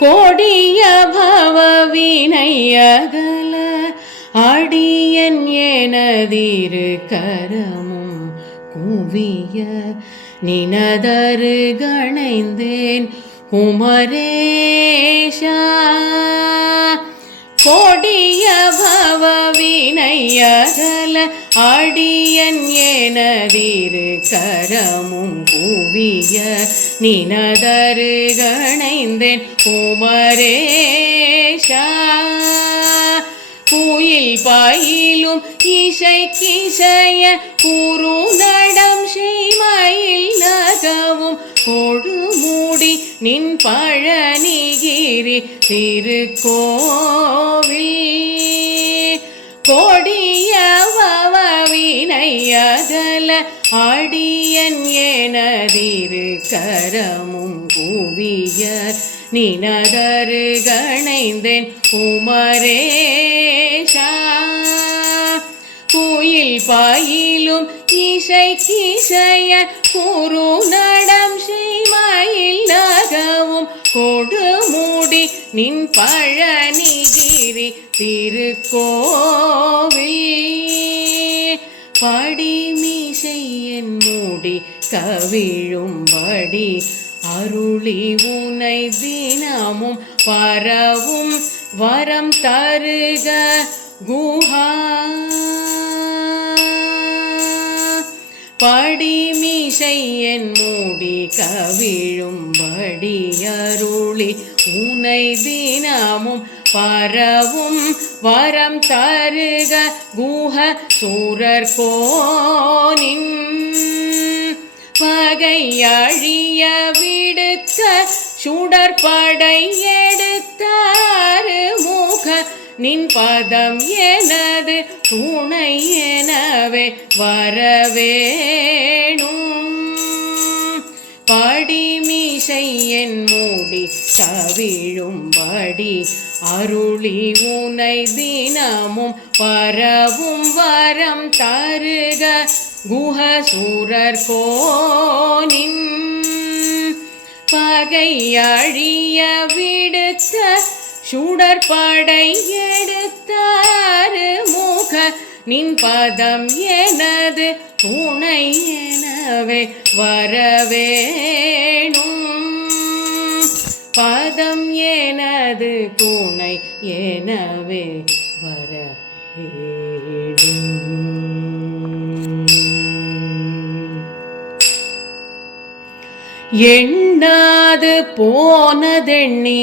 கோடிய பவ வினையகல அடியன் எனதிரு கரமும் குவிய நினதரு கணைந்தேன் குமரேஷா கோடிய பவ வினையகல அடியன் எனதிரு கரமும் குவிய நினதரு கணைந்தேன் குமரேஷா குயில் பயிலும் இசை கிசைய குரு நடம் செய்மயில் நகவும். கொடுமூடி நின் திரு திருக்கோவில் கொடிய வினையகல அடியன் எனதிரு கரமும் குவிய நினதரு கணைந்தேன் உமரேஷா. குயில் பாயிலும் இசை கிசைய குரு நடம் செய்மயில் நகவும் கொடுமூடி நின் பழனிகிரி திருக்கோவில். படிமிசையன் மூடி கவிழும்படி அருளி உனை தினமும் பரவும் வரம் தருக குஹா. படிமிசையன் மூடி கவிழும்படி அருளி உனை தினமும் பரவும் வரம் தருக குஹ சூரர் கோனின் பகை அழிய சுடற்படை எடுத்தாறு முக நின் பதம் எனது துணை எனவே வரவேணும். என் மூடி கவிழும்படி அருளி உனை தினமும் பரவும் வரம் தருக. குஹசூரர் கோனின் பகை அழிய விடுத்த சுடற்படை எடுத்தாறு முக. நின் பதம் எனது துணை எனவே வரவே பதம் எனது பூனை எனவே வர எண்ணாது போனதெண்ணி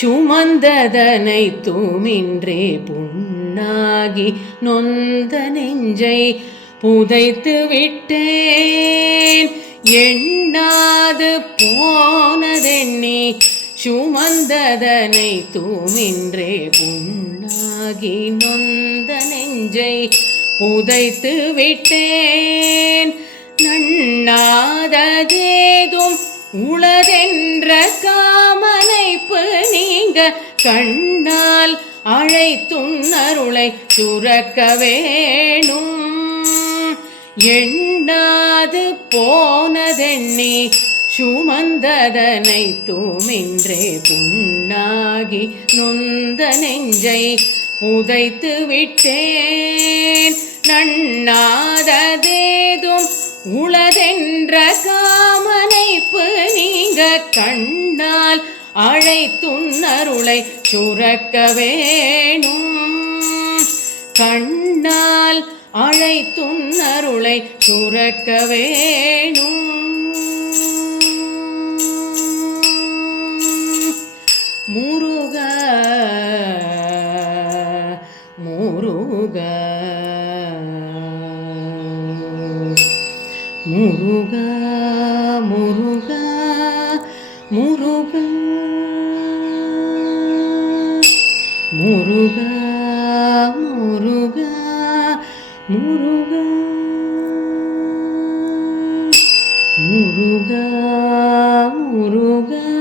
சுமந்ததனை தூமின்றே புண்ணாகி நொந்த நெஞ்சை புதைத்து விட்டேன். எண்ணாது போனதெண்ணி சுமந்ததனை தூமின்றே புண்ணாகி நொந்த நெஞ்சை புதைத்து விட்டேன். நண்ணாததேதும் உளதென்ற காமனைப்பு நீங்க கண்ணால் அழைத்துன்னருளை சுரக்க வேணும். எண்ணாது போனதெண்ணி சுமந்ததனை தூமின்றே புண்ணாகி நொந்த நெஞ்சை புதைத்து விட்டேன் நண்ணாததேதும் உளதென்ற காமனைப்பு நீங்க கண்ணால் அழைத்துன்னருளை சுரக்க வேணும். கண்ணால் அழைத்துன்னருளை சுரக்க வேணும். முருகா. முருகா முருகா முருகன். முருகா முருகா முருகா முருகா முருகா.